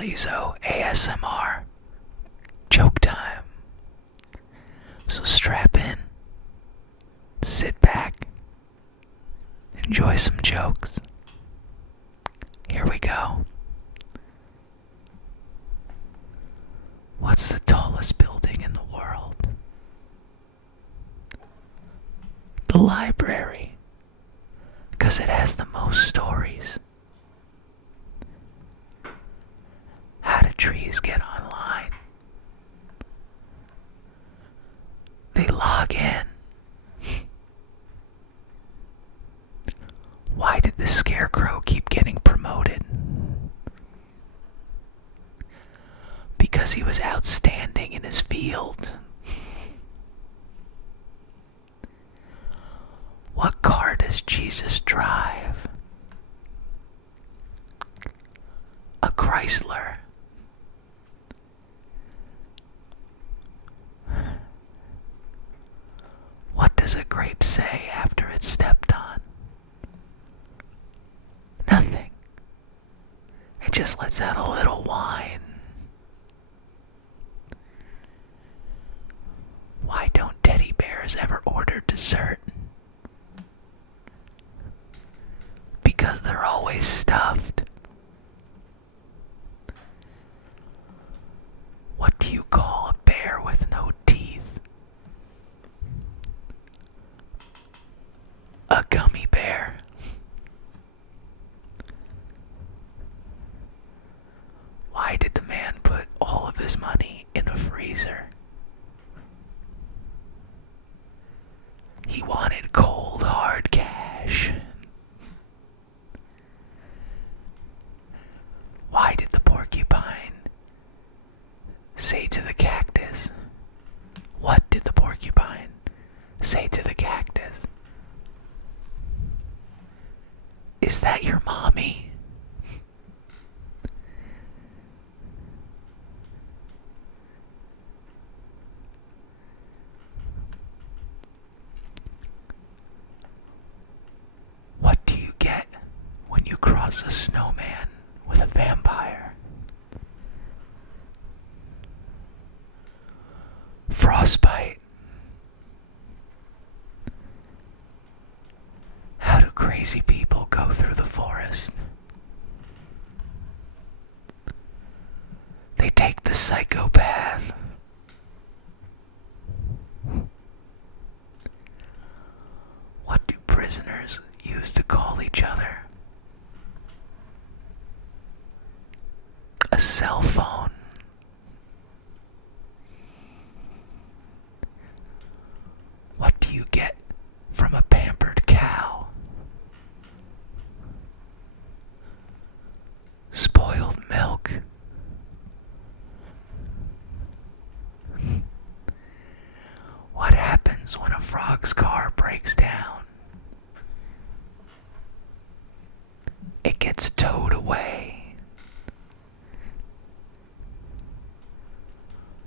BLAZO ASMR joke time. So strap in, sit back, enjoy some jokes. Here we go. What's the tallest building in the world? The library, 'cause it has the most stories. How do trees get online? They log in. Why did the scarecrow keep getting promoted? Because he was outstanding in his field. What car does Jesus drive? A Chrysler. What does a grape say after it's stepped on? Nothing. It just lets out a little whine. Why don't teddy bears ever order dessert? Because they're always stuffed. What do you call a bear with no teeth? A gummy bear. Why did the man put all of his money in a freezer? He wanted cold, hard cash. Why did the porcupine say to the cactus? What did the porcupine say to the cactus? Is that your mommy? What do you get when you cross a snowman with a vampire? Frostbite. How do crazy people go through the forest? They take the psychopath. What do prisoners use to call each other? A cell phone. What do you get from a pampered cow? Spoiled milk. What happens when a frog's car breaks down? It gets towed away.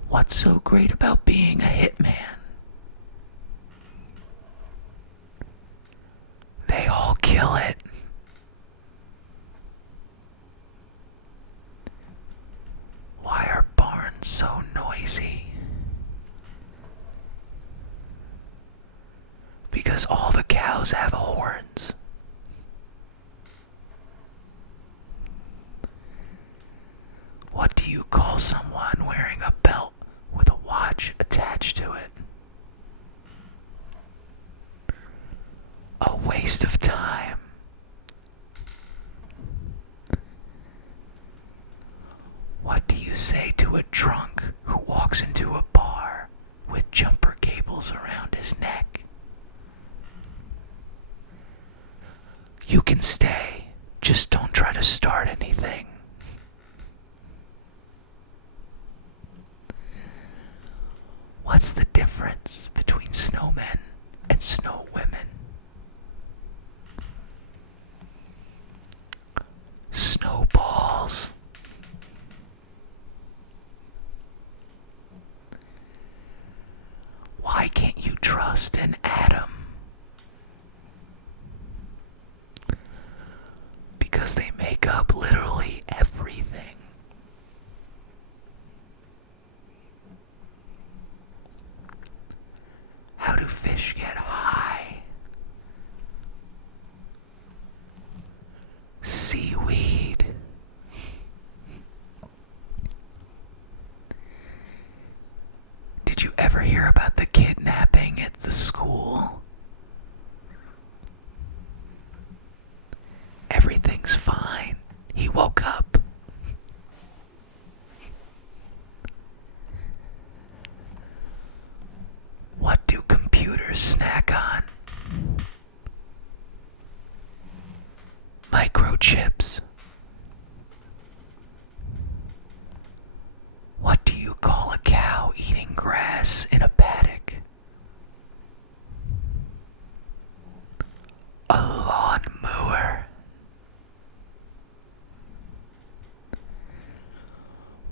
What's so great about being a hitman? They all kill it. Why are barns so noisy? Because all the cows have horns. What do you call someone wearing a belt with a watch attached to it? A waste of time. What do you say to a drunk who walks into a bar with jumper cables around his neck? You can stay, just don't try to start anything. What's the difference between snowmen and snow women? Snowballs. Why can't you trust an atom? Because they make up literally everything. snack on? Microchips. What do you call a cow eating grass in a paddock? A lawnmower.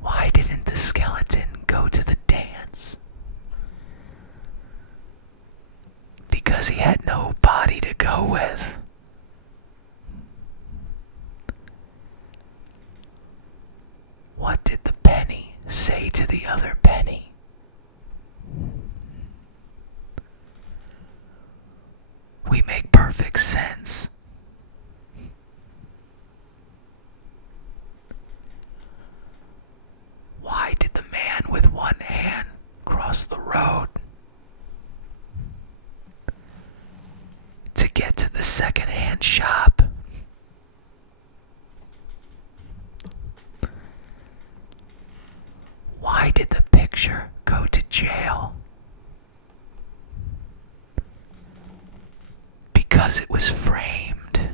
Why didn't the skeleton go to the dance? Because he had no body to go with. What did the penny say to the other penny? We make perfect sense. Why did the man with one hand cross the road? To get to the second-hand shop. Why did the picture go to jail? Because it was framed.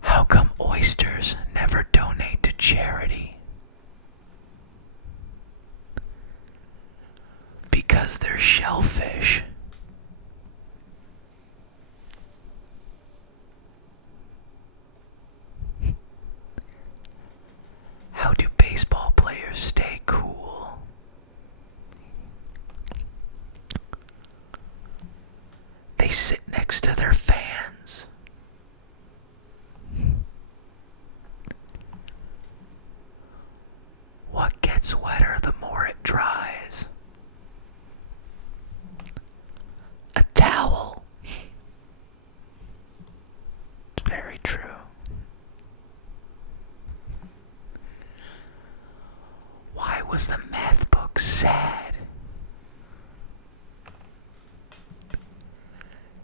How come oysters never donate to charity? Because they're shellfish. How do baseball players stay cool? They sit next to their fans. What gets wetter the more it dries? A towel. It's very true. Why was the math book sad?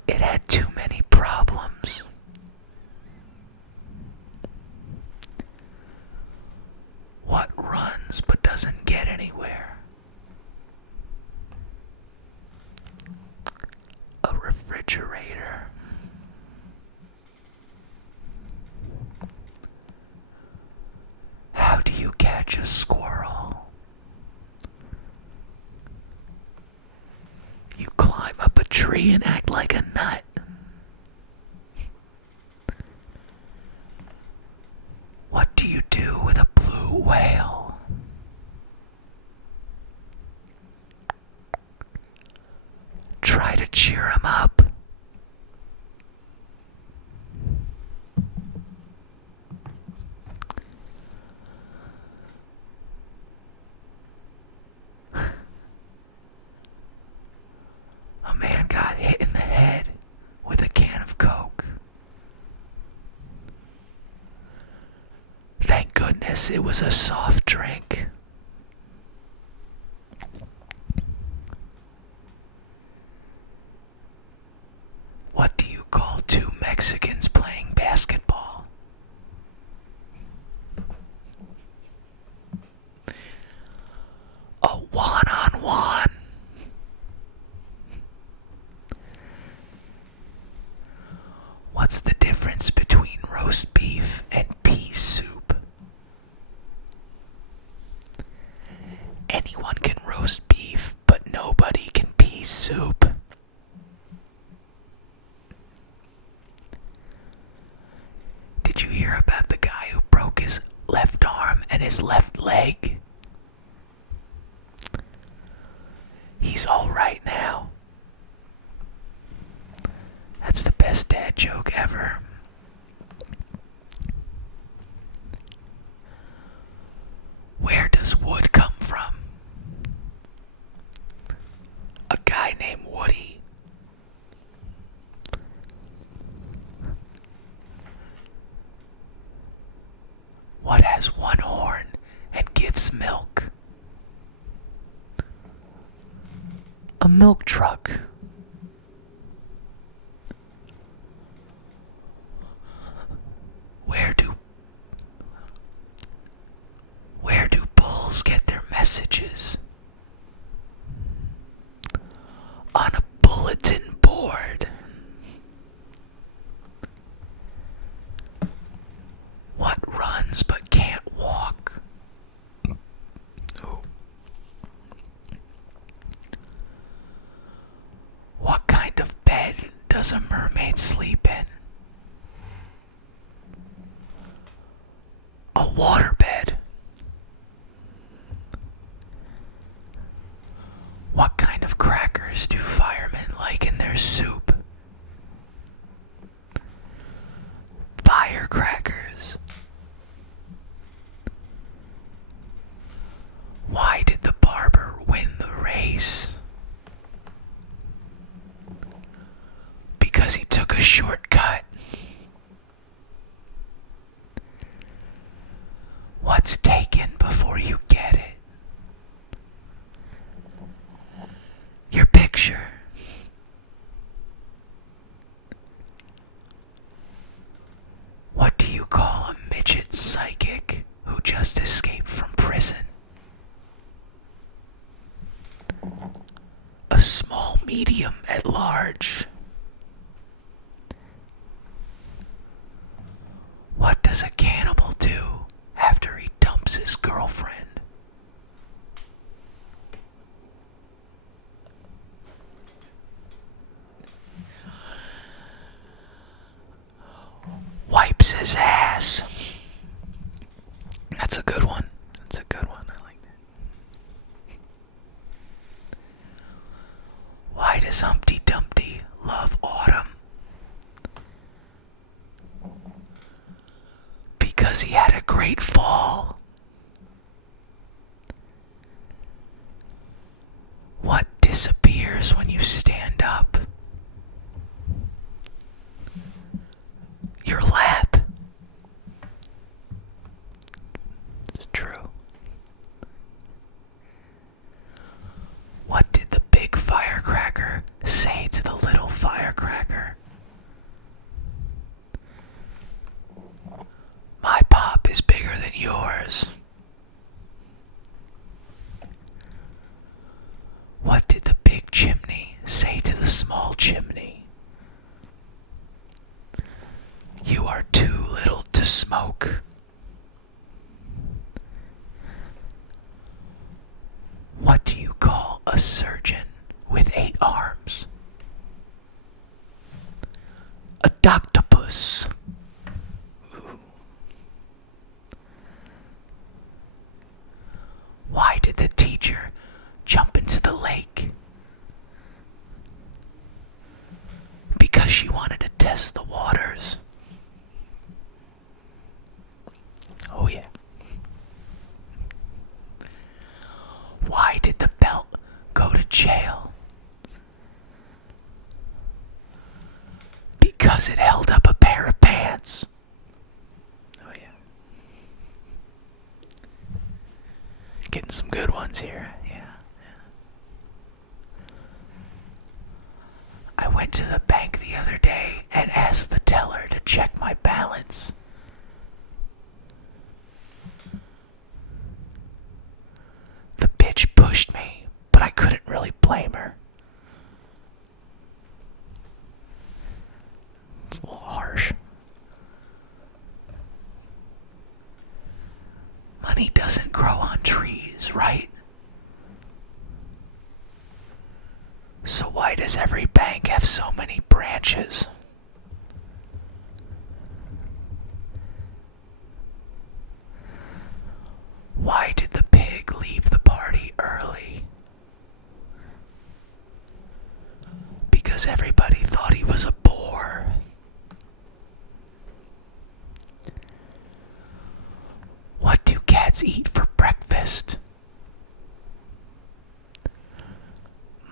It had too many problems. What runs but doesn't get anywhere? A refrigerator. How do you catch a squirrel? You climb up a tree and act like a nut. What do you do with a blue whale? Try to cheer him up. A man got hit in the head with a can of Coke. Thank goodness it was a soft drink. What do you call two Mexicans playing basketball? A one-on-one. What's the difference between roast beef and pea soup? Anyone can roast beef, but nobody can pea soup. Did you hear about the guy who broke his left arm and his left leg? He's all right now. That's the best dad joke ever. Where does wood come from? A guy named Woody. What has one horn and gives milk? A milk truck. Where do bulls get their messages? does a mermaid sleep in? A waterbed. What kind of crackers do firemen like in their soup? Firecrackers. Why did the barber win the race? Because he took a shortcut. What's taken before you get it? Your picture. What do you call a midget psychic who just escaped from prison? A small medium at large. What does a cannibal do after he dumps his girlfriend? Wipes his ass. That's a good one. That's a good one. I like that. Why does Humpty Dumpty love autumn? Because he had a great fall. What disappears when you stand up? Your lap. It's true. What did the big firecracker say to the little firecracker? My pop is bigger than yours. What did the big chimney say to the small chimney? You are too little to smoke. What do you call a surgeon with 8 arms? A doctopus. Ooh. Why did the teacher jump into the lake? Because she wanted to test the waters. Oh yeah. Why did the belt go to jail? Because it held up a pair of pants. Oh yeah. Getting some good ones here. Yeah. I went to the bank the other day and asked the teller to check my balance. The bitch pushed me, but I couldn't really blame her. It's a little harsh. Money doesn't grow on trees, right? So why does every bank have so many branches? Why did the pig leave the party early? Because everybody thought he was a bore. What do cats eat for breakfast?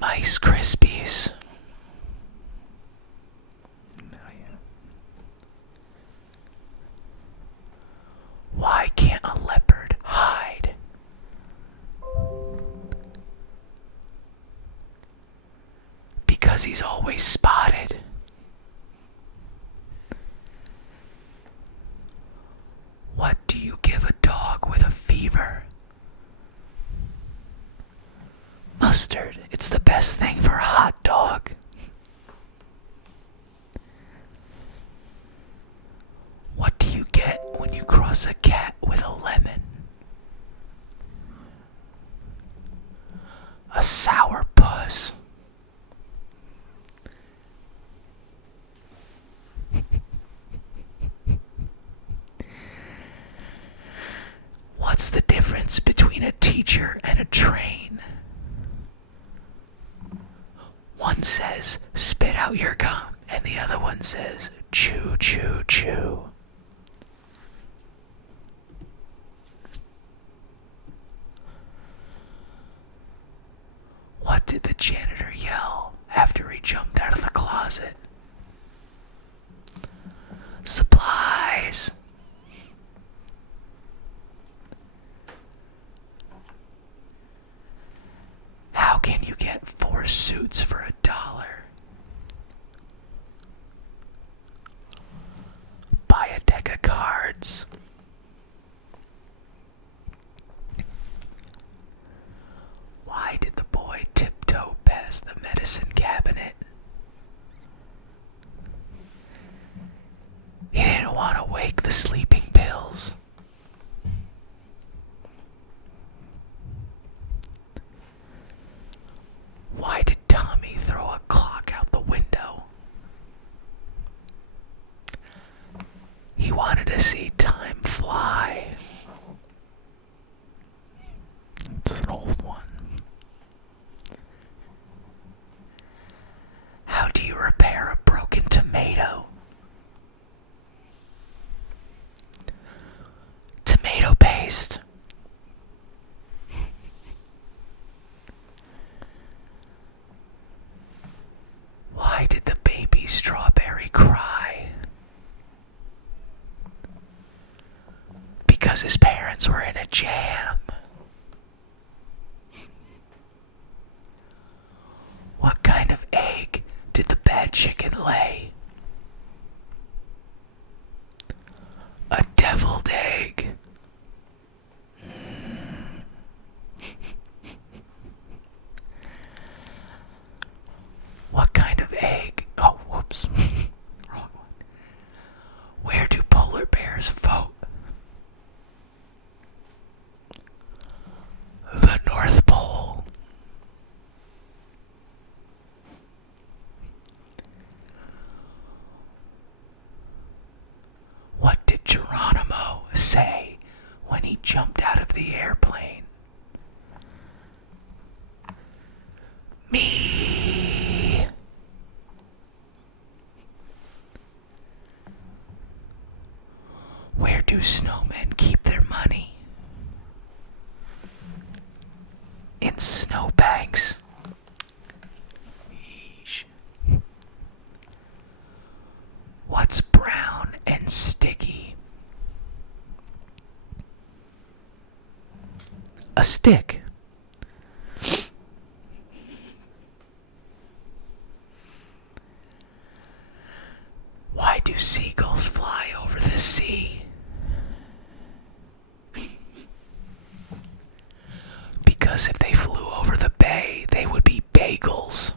Mice Krispies. Oh, yeah. Why can't a leopard hide? Because he's always spotted. What do you give a dog with a fever? Mustard. It's the best thing for a hot dog. What do you get when you cross a cat with a lemon? A sour puss. and a train. One says, spit out your gum, and the other one says, chew, chew, chew. What did the janitor yell after he jumped out of the closet? Supplies. How can you get 4 suits for $1? Buy a deck of cards. Why did the boy tiptoe past the medicine cabinet? He didn't want to wake the sleeping pills. Why did Tommy throw a clock out the window? He wanted to see time fly. It's an old one. How do you repair a broken tomato? Tomato paste. Why did the baby strawberry cry? Because his parents were in a jam. What kind of egg did the bad chicken lay? A deviled egg. What kind of egg? Oh, whoops. Wrong one. Where do polar bears vote? The North Pole. What did Geronimo say when he jumped out of the airplane? Me. Where do snowmen keep their money? In snowbanks. Yeesh. What's brown and sticky? A stick. Why do seagulls fly over the sea? Because if they flew over the bay, they would be bagels.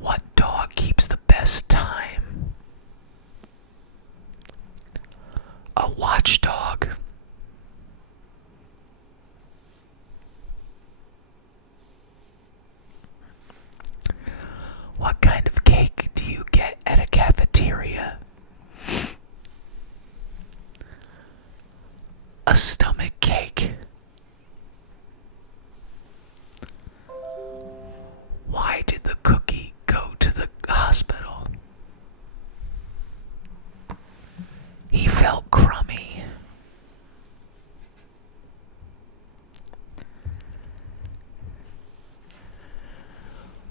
What dog keeps the best time? A watchdog. What kind of cake do you get at a cafeteria? A stomach cake. Why did the cookie go to the hospital? He felt crummy.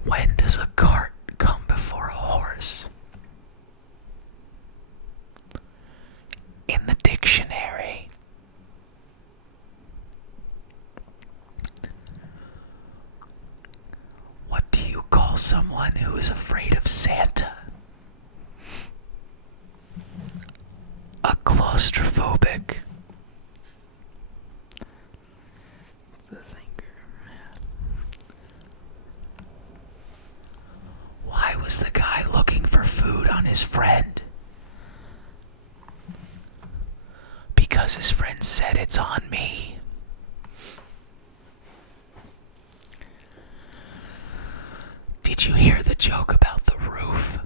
When does a cart come before a horse? In the dictionary. What do you call someone who is afraid of Santa? A claustrophobic. The thinker. Why was the guy looking for food on his friend? Because his friend said it's on me. Did you hear the joke about the roof?